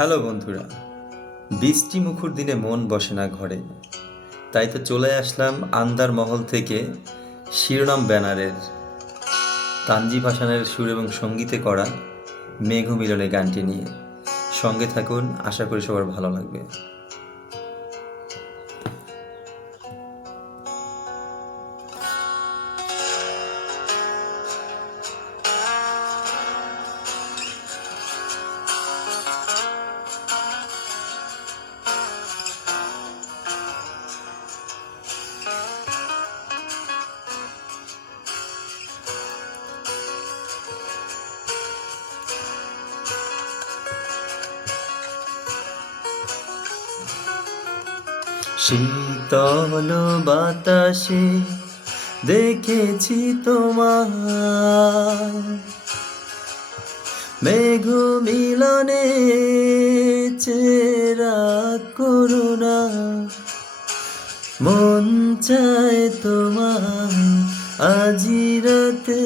Hello বন্ধুরা, বৃষ্টি মুখর দিনে মন বসে না ঘরে, তাই তো চলে আসলাম আন্দার মহল থেকে শিরোনাম ব্যানারের তানজিব হাসানের সুর এবং সঙ্গীতে করা মেঘ মিলনে গানটি নিয়ে। সঙ্গে থাকুন, আশা করি সবার ভালো লাগবে। শীতল বাতাসে দেখেছি তোমার মেঘ মিলনে চেরা করুণা, মন চায় তোমার আজি রাতে।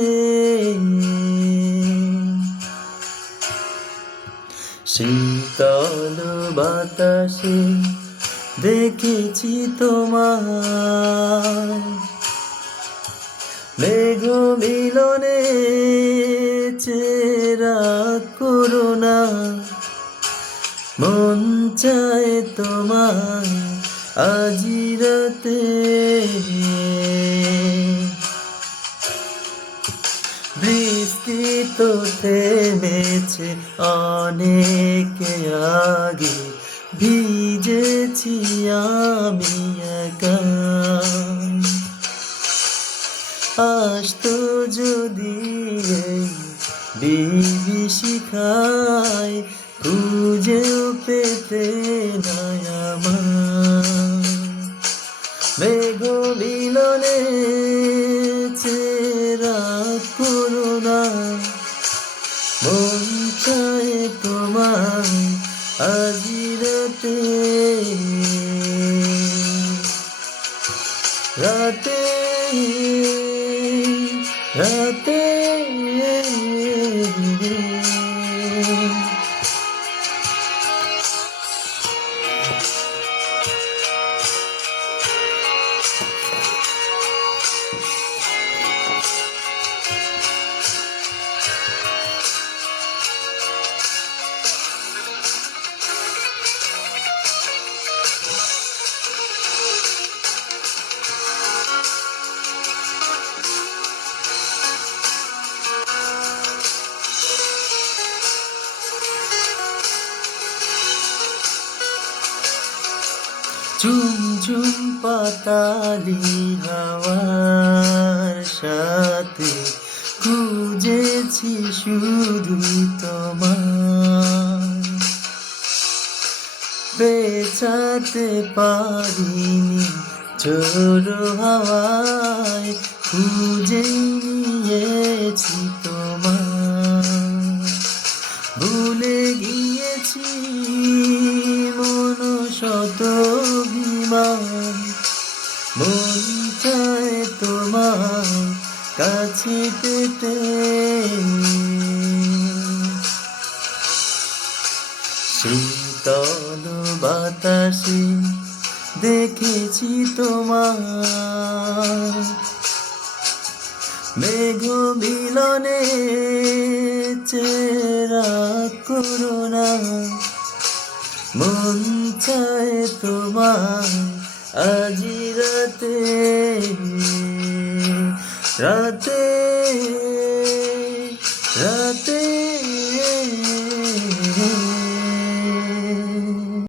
শীতল বাতাসে দেখেছি তোমার মেঘ মিলনে চেরা করুণা, মন চায় তোমার আজি রাতে। বৃষ্টি তো থেমেছে অনেক আগে, ভিজেছি আমি একা। আসতো যদি এই বিভীষিকায়, খুঁজেও পেতে নাই আমার। মেঘ মিলনে চেরা করুণা, মন চায় তোমার আজি রাতে। রাতে রাতে ঝুমঝুম পাতালি হাওয়ার সাথে খুঁজেছি শুধুই তোমার। পেছাতে পারিনি ঝোড়ো হাওয়ায়, খুঁজে নিয়েছি তোমার। ভুলে গিয়েছি মন শত অভিমান, মন চায় তোমার কাছে পেতে। শীতল বাতাসে দেখেছি তোমার মেঘ মিলনে চেরা করুণা, মন চায় তোমার আজি রাতে। রাতে রাতে